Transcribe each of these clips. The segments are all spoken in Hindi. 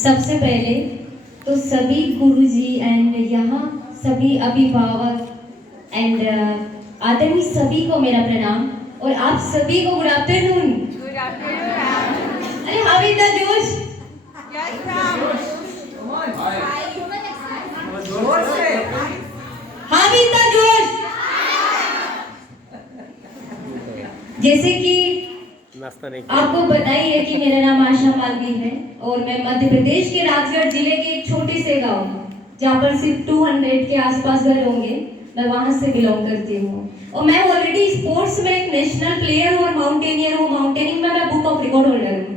सबसे पहले तो सभी गुरुजी एंड यहाँ सभी अभिभावक एंड आदरणीय सभी को मेरा प्रणाम और आप सभी को गुड आफ्टरनून। अरे हाउ इज द जोश? हाउ इज द जोश? जैसे कि आपको पता ही है कि मेरा नाम आशा मालवी है और मैं मध्य प्रदेश के राजगढ़ जिले के एक छोटे से गांव जहाँ पर सिर्फ 200 के आसपास घर होंगे, मैं वहां से बिलोंग करती हूँ और मैं ऑलरेडी स्पोर्ट्स में एक नेशनल प्लेयर और माउंटेनियर हूँ। माउंटेनिंग में मैं बुक ऑफ रिकॉर्ड होल्डर हूँ।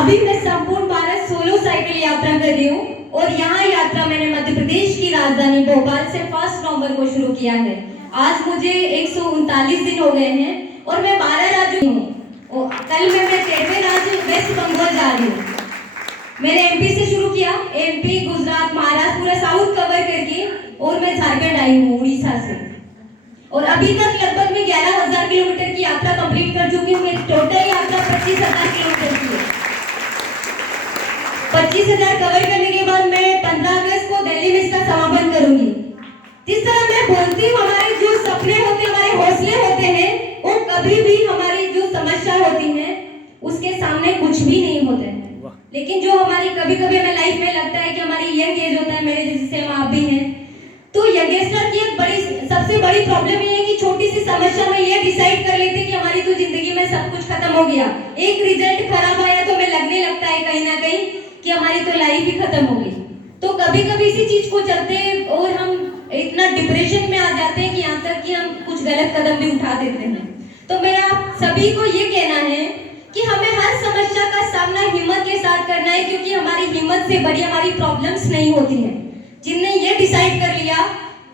अभी मैं संपूर्ण भारत सोलो साइकिल यात्रा कर रही हूँ और यहाँ यात्रा मैंने मध्य प्रदेश की राजधानी भोपाल से 1 नवंबर को शुरू किया है। आज मुझे 139 दिन हो गए हैं और मैं 12 राज्यों हूँ और कल मैं 13वें राज्य वेस्ट बंगाल जा रही हूँ। मैंने एमपी से शुरू किया, एमपी, गुजरात, महाराष्ट्र, पूरा साउथ कवर करके और मैं झारखंड आई हूँ उड़ीसा से और अभी तक लगभग मैं 11,000 किलोमीटर की यात्रा कंप्लीट कर चुकी हूँ। मेरी टोटल यात्रा 25,000 किलोमीटर की है। 25,000 कवर करने के बाद मैं 15 अगस्त को दिल्ली में इसका समापन करूंगी। जिस तरह मैं बोलती हूँ, हमारे जो सपने होते हैं, हमारे हौसले होते हैं, वो कभी भी हमारी जो समस्या होती है उसके सामने कुछ भी नहीं होते हैं। लेकिन जो हमारी कभी कभी हमें लाइफ में लगता है कि हमारी यंग एज होता है, मेरे जैसे आप भी हैं, तो यंगस्टर की एक सबसे बड़ी प्रॉब्लम ये है कि छोटी सी समस्या में ये डिसाइड कर लेते कि हमारी तो जिंदगी में सब कुछ खत्म हो गया। एक रिजल्ट खराब आया तो हमें लगने लगता है कहीं ना कहीं कि हमारी तो लाइफ ही खत्म हो गई। तो कभी कभी इसी चीज को चलते और हम इतना डिप्रेशन में आ जाते हैं कि यहाँ तक कि हम कुछ गलत कदम भी उठा देते हैं। तो मेरा आप सभी को ये कहना है कि हमें हर समस्या का सामना हिम्मत के साथ करना है, क्योंकि हमारी हिम्मत से बड़ी हमारी प्रॉब्लम्स नहीं होती हैं। जिनने ये डिसाइड कर लिया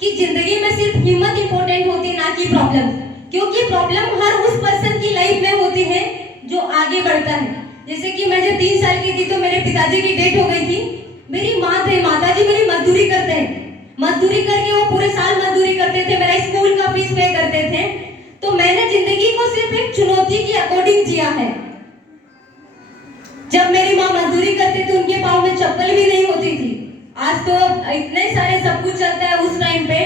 कि जिंदगी में सिर्फ हिम्मत इंपॉर्टेंट होती है, ना कि प्रॉब्लम, क्योंकि प्रॉब्लम हर उस पर्सन की लाइफ में होती है जो आगे बढ़ता है। जैसे कि मैं जब 3 साल की थी तो मेरे पिताजी की डेथ हो गई थी। मेरी माताजी मेरी मजदूरी करते हैं, मजदूरी करके वो पूरे साल मजदूरी करते थे, मेरा स्कूल का फीस पे करते थे। तो मैंने जिंदगी को सिर्फ एक चुनौती के अकॉर्डिंग जिया है। जब मेरी माँ मजदूरी करते थे उनके पाँव में चप्पल भी नहीं होती थी। आज तो इतने सारे सब कुछ चलता है, उस टाइम पे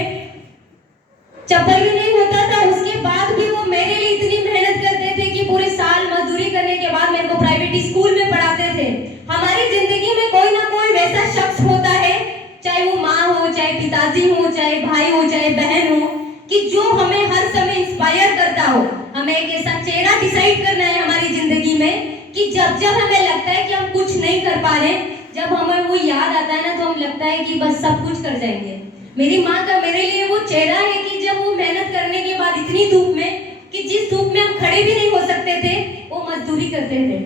चप्पल भी नहीं होता था। उसके बाद भी वो मेरे लिए इतनी मेहनत करते थे कि पूरे साल मजदूरी करने के बाद मेरे को प्राइवेट स्कूल में पढ़ाते थे। हमारी जिंदगी में कोई ना कोई वैसा शख्स होता है, चाहे वो माँ हो, चाहे पिताजी हो, चाहे भाई हो, चाहे बहन हो, कि जो हमें हर समय इंस्पायर करता हो। हमें एक ऐसा चेहरा डिसाइड करना है हमारी जिंदगी में कि जब हमें लगता है कि हम कुछ नहीं कर पा रहे, जब हमें वो याद आता है ना, तो हम लगता है कि बस सब कुछ कर जाएंगे। मेरी माँ का मेरे लिए वो चेहरा है कि जब वो मेहनत करने के बाद इतनी धूप में, कि जिस धूप में हम खड़े भी नहीं हो सकते थे, वो मजदूरी करते थे।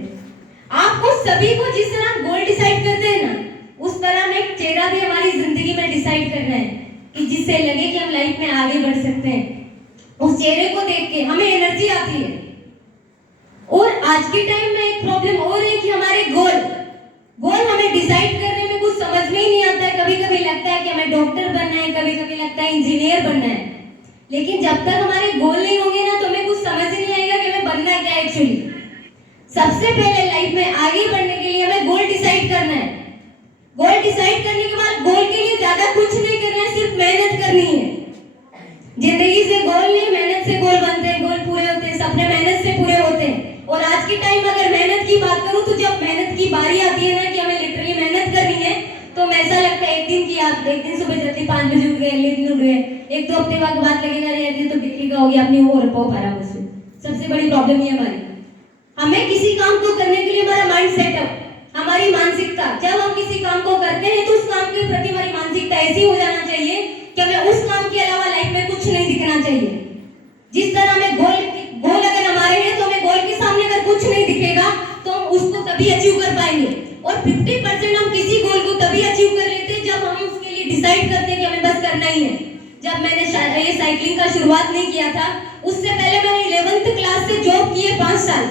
आपको सभी को जिस तरह गोल डिसाइड करते हैं ना, उस तरह में एक चेहरा भी हमारी जिंदगी में डिसाइड करना है कि जिससे लगे कि हम लाइफ में आगे बढ़ सकते हैं। उस चेहरे को देख के हमें एनर्जी आती है। और आज के टाइम में एक प्रॉब्लम और है कि हमारे गोल हमें डिसाइड करने में कुछ समझ में ही नहीं आता है। कभी कभी लगता है कि हमें डॉक्टर बनना है, कभी कभी लगता है इंजीनियर बनना है। लेकिन जब तक हमारे गोल नहीं होंगे ना, तो हमें कुछ समझ ही नहीं आएगा कि हमें बनना क्या है एक्चुअली। सबसे पहले लाइफ में आगे बढ़ने के लिए हमें गोल डिसाइड करना है। गोल डिसाइड करने के बाद गोल के लिए ज्यादा कुछ नहीं करना है, सिर्फ मेहनत करनी है। जिंदगी से गोल नहीं, मेहनत से गोल बनते हैं, गोल पूरे होते हैं, सपने मेहनत से पूरे होते हैं। और आज के टाइम अगर मेहनत की बात करूं, तो जब मेहनत की बारी आती है ना कि हमें लिटरली मेहनत करनी है, तो ऐसा लगता है एक दिन सुबह जल्दी 5 बजे उठ गए, अगले दिन उठ गए, 1-2 हफ्ते बाद लगेगा अरे तो बिक्री का हो गया, अपनी वो रखो पारा मुझसे। सबसे बड़ी प्रॉब्लम ये हमारी, हमें किसी काम को करने के लिए हमारा माइंड सेटअप, हमारी मानसिकता, जब हम किसी काम को करते हैं तो उस काम के प्रति हमारी मानसिकता ऐसी हो जाना चाहिए कि हमें उस काम के अलावा लाइफ में कुछ नहीं दिखना चाहिए। जिस तरह हमें गोल अगर हमारे हैं, तो हमें गोल के सामने अगर कुछ नहीं दिखेगा तो हम उसको तभी अचीव कर पाएंगे। और 50% हम किसी गोल को तभी अचीव कर लेते हैं जब हम उसके लिए डिसाइड करते हैं कि हमें बस करना ही है। जब मैंने ये साइकिलिंग का शुरुआत नहीं किया था, उससे पहले मैंने 11th क्लास से जॉब की है 5 साल।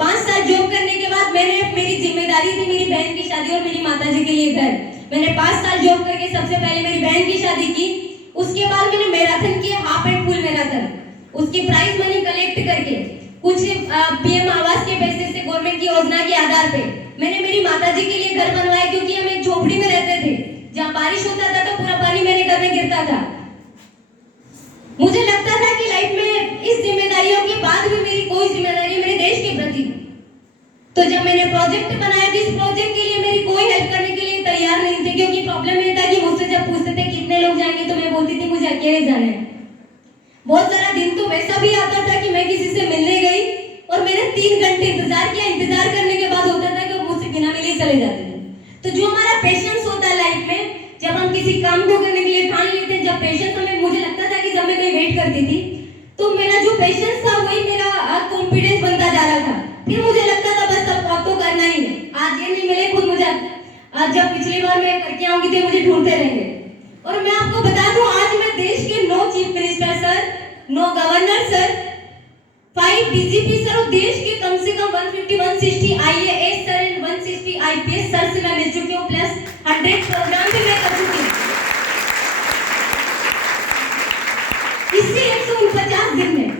5 साल जॉब करने के बाद मेरी जिम्मेदारी थी मेरी बहन की शादी और मेरी माताजी के लिए घर। मैंने 5 साल जॉब करके सबसे पहले मेरी बहन की शादी की। उसके बाद मैंने मैराथन किया, हाफ एंड फुल मैराथन। उसकी प्राइज मनी कलेक्ट करके कुछ पीएम आवास के पैसे से, गवर्नमेंट की योजना के आधार पे मैंने मेरी माताजी के लिए घर बनवाया, क्योंकि हम एक झोपड़ी में रहते थे। जहाँ बारिश होता था तो पूरा पानी मेरे घर में गिरता था। मुझे लगता था कि लाइफ में इस जिम्मेदारियों के बाद भी मेरी कोई जिम्मेदारी मेरे देश के प्रति। तो जब मैंने प्रोजेक्ट बनाया, जिस प्रोजेक्ट के लिए मेरी कोई हेल्प करने के लिए तैयार नहीं थे, क्योंकि प्रॉब्लम ये था कि मुझसे जब पूछते थे कितने लोग जाएंगे तो मैं बोलती थी मुझे अकेले जाना है। बहुत सारा दिन तो वैसा भी आता था कि मैं किसी से मिलने गई और मैंने 3 घंटे इंतजार किया। इंतजार करने के बाद होता था कि वो मुझसे बिना मिले चले जाते थे। तो जो हमारा पेशेंस होता है लाइफ में, जब हम किसी काम को करने के लिए ठान लेते हैं, जब पेशेंस हमें, मुझे लगता था कि जब मैं कहीं वेट करती थी तो मेरा जो पेशेंस था वही मेरा कॉन्फिडेंस बनता जा रहा था। फिर मुझे लगता था बस अब तो करना ही है, आज ये नहीं मिले खुद मुझे, आज जब पिछली बार मैं करके आऊंगी तो मुझे ढूंढते रहेंगे। और मैं आपको बता दूं, आज मैं देश के 9 chief minister sir, 9 governor sir, 5 DGP sir और देश के कम से कम 150-160 IAS sir and 160 IPS sir से मैं मिल चुकी हूँ, प्लस 100 प्रोग्राम भी मैं कर चुकी हूँ। इसी 149 दिन में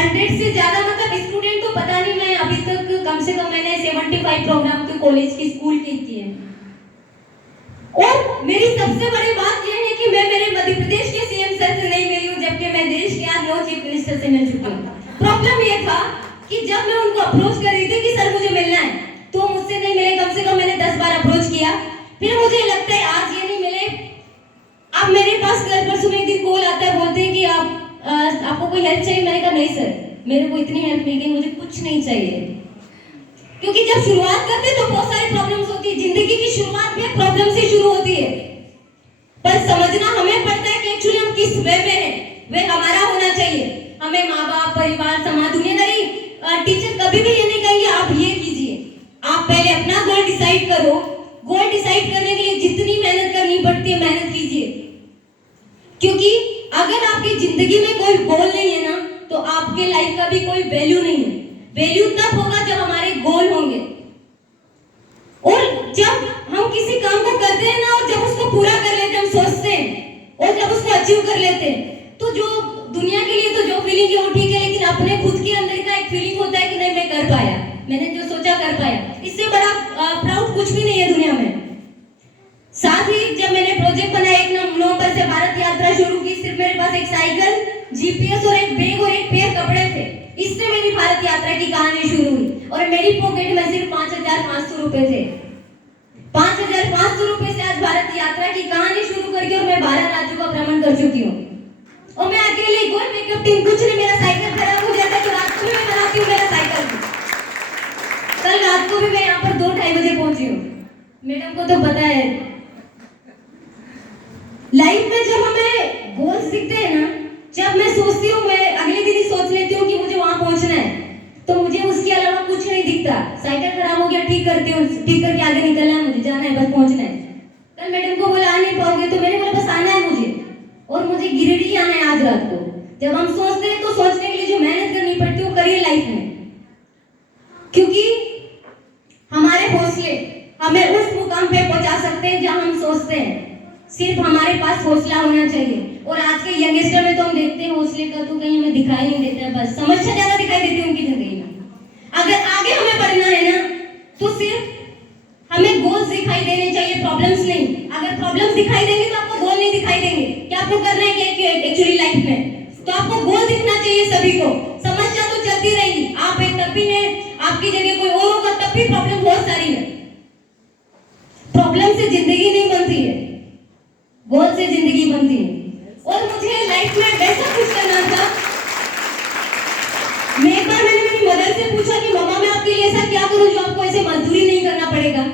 100 से ज्यादा, मतलब स्टूडेंट तो पता नहीं, मैं अभी तक कम से कम मैंने 75 प्रोग्राम तो कॉलेज की, स्कूल की किए हैं। और मेरी सबसे बड़ी बात यह है कि मैं मेरे मध्य प्रदेश के सीएम सर से नहीं मिली हूँ, जबकि मैं देश के आज 9 चीफ मिनिस्टर से मिल चुकी हूँ। प्रॉब्लम ये था कि जब मैं उनको अप्रोच कर रही थी कि सर मुझे मिलना है, तो मुझसे नहीं मिले। कम से कम मैंने 10 बार अप्रोच किया, फिर मुझे लगता है आज ये नहीं मिले। अब मेरे पास कल परसों एक दिन कॉल आता है, बोलते हैं कि आपको कोई हेल्प चाहिए। मैंने कहा नहीं सर, मेरे को इतनी हेल्प मिल गई, मुझे कुछ नहीं चाहिए। क्योंकि जब शुरुआत करते हैं तो बहुत सारी प्रॉब्लम्स होती है। जिंदगी की शुरुआत भी प्रॉब्लम से शुरू होती है, पर समझना हमें पड़ता है कि एक्चुअली हम किस वे में हैं, वे हमारा होना चाहिए। हमें माँ बाप, परिवार, समाज, दुनियादारी, टीचर कभी भी ये नहीं कहेंगे आप ये कीजिए। आप पहले अपना गोल डिसाइड करो। गोल डिसाइड करने के लिए जितनी मेहनत करनी पड़ती है मेहनत कीजिए, क्योंकि अगर आपकी जिंदगी में कोई गोल नहीं है ना, तो आपके लाइफ का भी कोई वैल्यू नहीं है। वैल्यू तब होगा जब हमारे गोल होंगे। और जब हम किसी काम को करते हैं ना, और जब उसको पूरा कर लेते हैं, हम सोचते हैं, और जब उसको अचीव कर लेते हैं, तो जो दुनिया के लिए तो जो फीलिंग है वो ठीक है, लेकिन अपने खुद के अंदर का एक फीलिंग होता है कि नहीं मैं कर पाया, मैंने जो सोचा कर पाया। इससे बड़ा प्राउड कुछ भी नहीं है दुनिया में। साथ ही जब मैंने प्रोजेक्ट बनाया 1 नवंबर से भारत यात्रा शुरू की, सिर्फ मेरे पास एक साइकिल, जीपीएस और एक बैग और एक पेयर कपड़े थे। इससे मेरी भारत यात्रा की कहानी शुरू हुई, और मेरी पॉकेट में सिर्फ 5,500 रुपए थे। 5,500 रुपए से आज भारत यात्रा की कहानी शुरू करके और मैं 12 राज्यों का भ्रमण कर चुकी हूँ। और मैं अकेले, कोई मेकअप टीम कुछ नहीं, मेरा साइकिल खराब हो जाता है तो रात को भी मैं बनाती हूँ मेरा साइकिल। कल रात को भी मैं यहाँ पर 2-2:30 बजे पहुंची हूँ। मैडम को तो पता है। लाइफ में जब हमें गोल्स दिखते हैं ना, जब मैं सोचती हूँ, मैं अगले दिन ही सोच लेती हूँ कि मुझे वहां पहुंचना है, तो मुझे उसके अलावा कुछ नहीं दिखता। साइकिल खराब हो गया, ठीक करती हूँ, ठीक करके आगे निकलना है, मुझे जाना है, बस पहुंचना है। कल मैडम को बोला आ नहीं पाओगे, तो मैंने बोला बस आना है मुझे, और मुझे गिरिडीह आना है आज रात को। जब हम सोचते हैं तो सोचने के लिए जो मेहनत करनी पड़ती है वो करिए लाइफ में, क्योंकि हमारे हौसले हमें उस मुकाम पे पहुंचा सकते हैं जहां हम सोचते हैं। सिर्फ हमारे पास हौसला होना चाहिए। और आज के यंगस्टर में तो हम देखते हैं हौसले का तो कहीं हमें दिखाई नहीं देता है, बस समस्या ज्यादा दिखाई देती है उनकी जिंदगी में। अगर आगे हमें बढ़ना है ना, तो सिर्फ हमें गोल्स दिखाई देने चाहिए, प्रॉब्लम्स नहीं। अगर प्रॉब्लम्स दिखाई देंगे तो आपको गोल नहीं दिखाई देंगे कि आपको करना है क्या एक्चुअली लाइफ में। तो आपको गोल दिखना चाहिए सभी को। समस्या तो चलती रहेगी, आप एक तब भी है, आपकी जगह कोई और होगा तब भी प्रॉब्लम बहुत सारी है। प्रॉब्लम से जिंदगी नहीं बनती है, गोल से जिंदगी बनती है। और मुझे लाइफ में वैसा कुछ करना था। एक बार मैंने मेरी मदर से पूछा कि मम्मा मैं आपके लिए ऐसा क्या करूं जो आपको ऐसे मजदूरी नहीं करना पड़ेगा।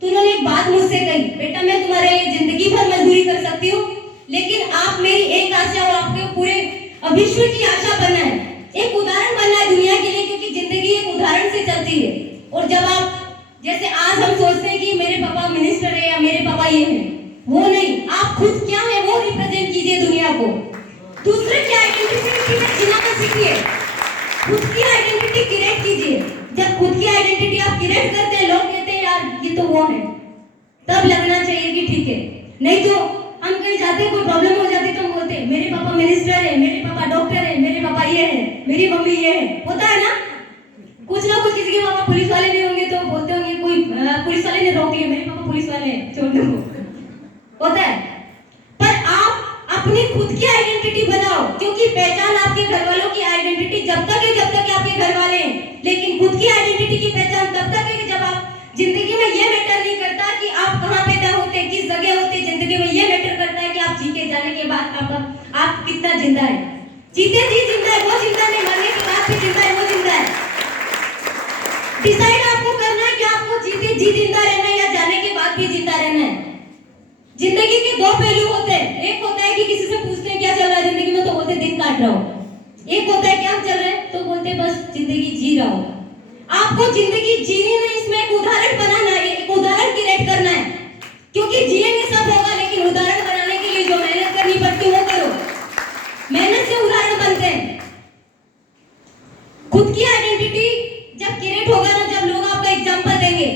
तो उन्होंने एक बात मुझसे कही, बेटा मैं तुम्हारे लिए जिंदगी भर मजदूरी कर सकती हूँ, लेकिन आप मेरी एक आशा और आपके पूरे विश्व की आशा बनना है, एक उदाहरण बनना है दुनिया के लिए, क्योंकि जिंदगी एक उदाहरण से चलती है। और जब आप, जैसे आज हम सोचते हैं कि मेरे पापा मिनिस्टर है या मेरे पापा ये हैं, वो नहीं, आप खुद क्या है वो रिप्रेजेंट कीजिए दुनिया को। दूसरे की आइडेंटिटी में जीना मत सीखिए, खुद की आइडेंटिटी क्रिएट कीजिए। जब खुद की आइडेंटिटी आप क्रिएट करते हैं, लोग कहते हैं यार ये तो वो है, तब लगना चाहिए कि ठीक है। नहीं तो हम कहीं जाते, कोई प्रॉब्लम हो जाती तो हम बोलते हैं मेरे पापा मिनिस्टर है, मेरे पापा डॉक्टर है, मेरे पापा ये है, मेरी मम्मी ये है, होता है ना। किसी के पापा पुलिस वाले नहीं होंगे तो बोलते होंगे कोई पुलिस वाले ने रोक लिया, मेरे पापा पुलिस वाले हैं, छोड़ दो। होता है। पर आप अपनी खुद की आइडेंटिटी बनाओ, क्योंकि पहचान आपके घर वालों की आइडेंटिटी जब तक है जब तक आपके घर वाले हैं, लेकिन खुद की आइडेंटिटी की पहचान तब तक है कि जब आप जिंदगी में ये मैटर नहीं करता कि आप कहाँ पैदा होते हैं, किस जगह होते हैं, जिंदगी में ये मैटर करता है कि आप जी के जाने के बाद आप कितना जिंदा है। जीते जी जिंदा है वो जिंदा नहीं, मरने के बाद भी जिंदा है वो जिंदा है। डिसाइड आपको करना है कि आपको जीते जी जिंदा रहना है या जाने के बाद भी जिंदा रहना है। जिंदगी के दो पहलू होते हैं, एक होता है कि किसी से पूछते हैं क्या चल रहा है जिंदगी में, तो बोलते दिन काट रहा हूं। एक होता है क्या चल रहा है, तो बोलते बस जिंदगी जी रहा हूं। आपको जिंदगी जीनी नहीं, इसमें एक उदाहरण बनाना है, एक उदाहरण क्रिएट करना है, क्योंकि जिएंगे सब होगा, लेकिन उदाहरण बनाने के लिए जो मेहनत करनी पड़ती है वो करो। मेहनत से उदाहरण बनते हैं। खुद की आइडेंटिटी जब क्रिएट होगा ना, जब लोग आपका एग्जांपल देंगे,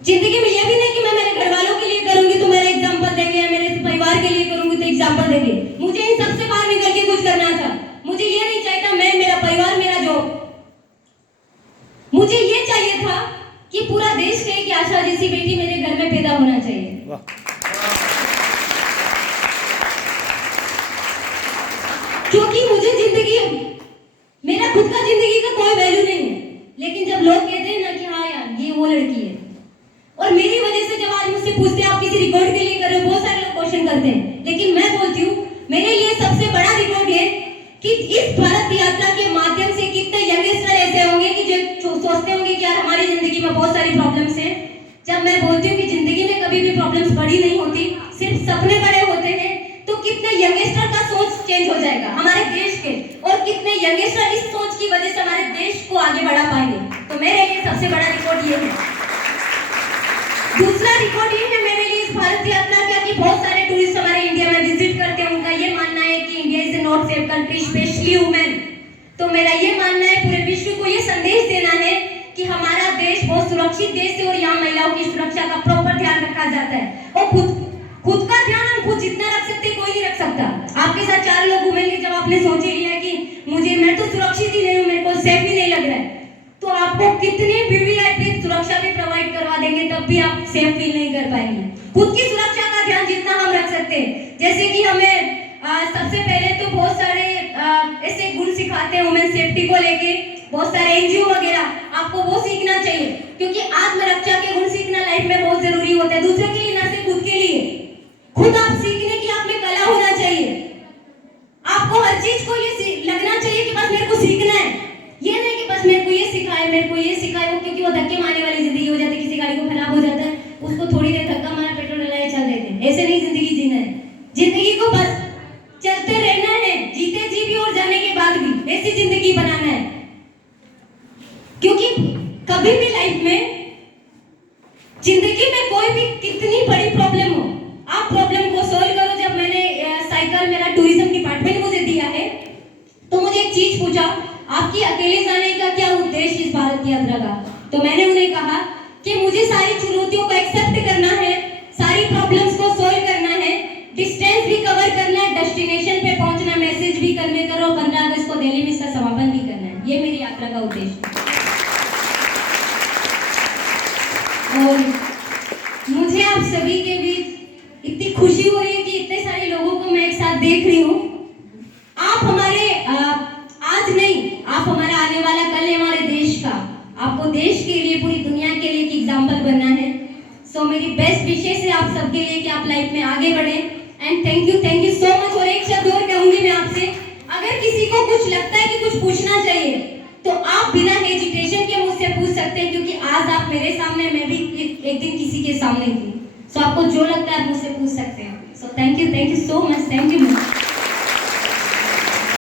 जिंदगी में ये भी नहीं कि मैं मेरे घर वालों के लिए करूंगी तो मेरे एग्जांपल देंगे, या मेरे परिवार के लिए करूंगी तो एग्जांपल देंगे। मुझे इन सबसे बाहर निकल के कुछ करना था। मुझे ये नहीं चाहिए था मैं, मेरा परिवार, मेरा जॉब, मुझे ये चाहिए था कि पूरा देश कहे कि आशा जैसी बेटी मेरे घर में पैदा होना चाहिए। क्योंकि मुझे जिंदगी, मेरा खुद का जिंदगी का कोई वैल्यू नहीं है, लेकिन जब लोग कहते हैं ना कि हाँ यार ये वो लड़की है, और मेरी वजह से जब आज मुझसे पूछते हैं आप किसी रिकॉर्ड के लिए कर रहे हो, बहुत सारे लोग क्वेश्चन करते हैं, लेकिन मैं बोलती हूँ मेरे लिए सबसे बड़ा रिकॉर्ड ये कि इस भारत यात्रा के माध्यम से कितने यंगस्टर ऐसे होंगे कि जो सोचते होंगे कि यार हमारी जिंदगी में बहुत सारी प्रॉब्लम्स हैं। जब मैं बोलती हूँ कि जिंदगी में कभी भी प्रॉब्लम्स बड़ी नहीं होती, सिर्फ सपने बड़े होते हैं, तो कितने यंगस्टर का सोच चेंज हो जाएगा हमारे देश के, और कितने यंगस्टर इस सोच की वजह से हमारे देश को आगे बढ़ा पाएंगे। तो मेरे लिए सबसे बड़ा रिकॉर्ड ये है। दूसरा रिकॉर्ड ये है मेरे लिए इस भारत यात्रा का कि बहुत सारे टूरिस्ट हमारे इंडिया में विजिट करते हैं, उनका ये मानना है कि India is a not safe country, specially women. तो मेरा ये मानना है पूरे विश्व को ये संदेश देना है कि हमारा देश बहुत सुरक्षित देश है, और यहाँ महिलाओं की सुरक्षा का प्रॉपर ध्यान रखा जाता है। और खुद का ध्यान हम खुद जितना रख सकते कोई नहीं रख सकता। आपके साथ 4 लोग घूमेंगे, जब आपने सोच ही लिया कि मैं तो सुरक्षित ही नहीं हूँ, मेरे को सेफ ही नहीं लग रहा है, तो आपको कितने वीवीआईपी सुरक्षा भी प्रोवाइड करवा देंगे तब भी आप सेफ फील नहीं कर पाएंगे। खुद की सुरक्षा का ध्यान जितना हम रख सकते हैं, जैसे कि हमें सबसे पहले तो बहुत सारे ऐसे गुण सिखाते हैं वुमेन सेफ्टी को लेके, बहुत सारे एनजीओ वगैरह, आपको वो सीखना चाहिए, क्योंकि आत्मरक्षा के गुण सीखना लाइफ में बहुत जरूरी होता है। दूसरे के लिए ना, सिर्फ खुद के लिए। खुद आप सीखने की आप में कला होना चाहिए। आपको हर चीज को ये लगना चाहिए कि बस मेरे को सीखना है, ये नहीं कि बस मेरे को ये सिखाए, मेरे को ये सिखाए, क्योंकि वो धक्के मारने वाली जिंदगी हो जाती है। किसी गाड़ी को खराब हो जाता है, उसको थोड़ी देर धक्का मारा, पेट्रोल डलाया, चल देते हैं। ऐसे नहीं जिंदगी जीना है। जिंदगी को बस चलते रहना है, जीते जी भी और जाने के बाद भी, ऐसी जिंदगी बनाना है। क्योंकि कभी भी लाइफ में, जिंदगी में कोई भी कितनी बड़ी प्रॉब्लम हो, आप प्रॉब्लम को सॉल्व करो। जब मैंने साइकिल, मेरा टूरिज्म डिपार्टमेंट मुझे दिया है, तो मुझे एक चीज पूछा, आपकी अकेले जाने का क्या उद्देश्य इस भारत यात्रा का? तो मैंने उन्हें कहा कि मुझे सारी चुनौतियों को एक्सेप्ट करना है, सारी प्रॉब्लम्स को सॉल्व करना है, डिस्टेंस भी कवर करना है, डेस्टिनेशन पे पहुंचना, मैसेज भी कन्वे करो, 15 अगस्त को दिल्ली में इसका समापन भी करना है। ये मेरी यात्रा का उद्देश्य है। और मुझे आप सभी के बीच इतनी खुशी हो रही है कि इतने सारे लोगों को मैं एक साथ देख रही हूँ। आप हमारे आज नहीं, आप हमारा आने वाला कल है हमारे देश का। आपको देश के लिए, पूरी दुनिया के लिए एक एग्जाम्पल बनना है। सो मेरी बेस्ट विशेष है आप सबके लिए कि आप लाइफ में आगे बढ़े। And thank you so much. और एक शब्द और कहूंगी मैं आपसे, अगर किसी को कुछ लगता है कि कुछ पूछना चाहिए, तो आप बिना हेजिटेशन के मुझसे पूछ सकते हैं, क्योंकि आज आप मेरे सामने, मैं भी एक दिन किसी के सामने थी। सो आपको जो लगता है आप मुझसे पूछ सकते हैं। So thank you so much. Thank you.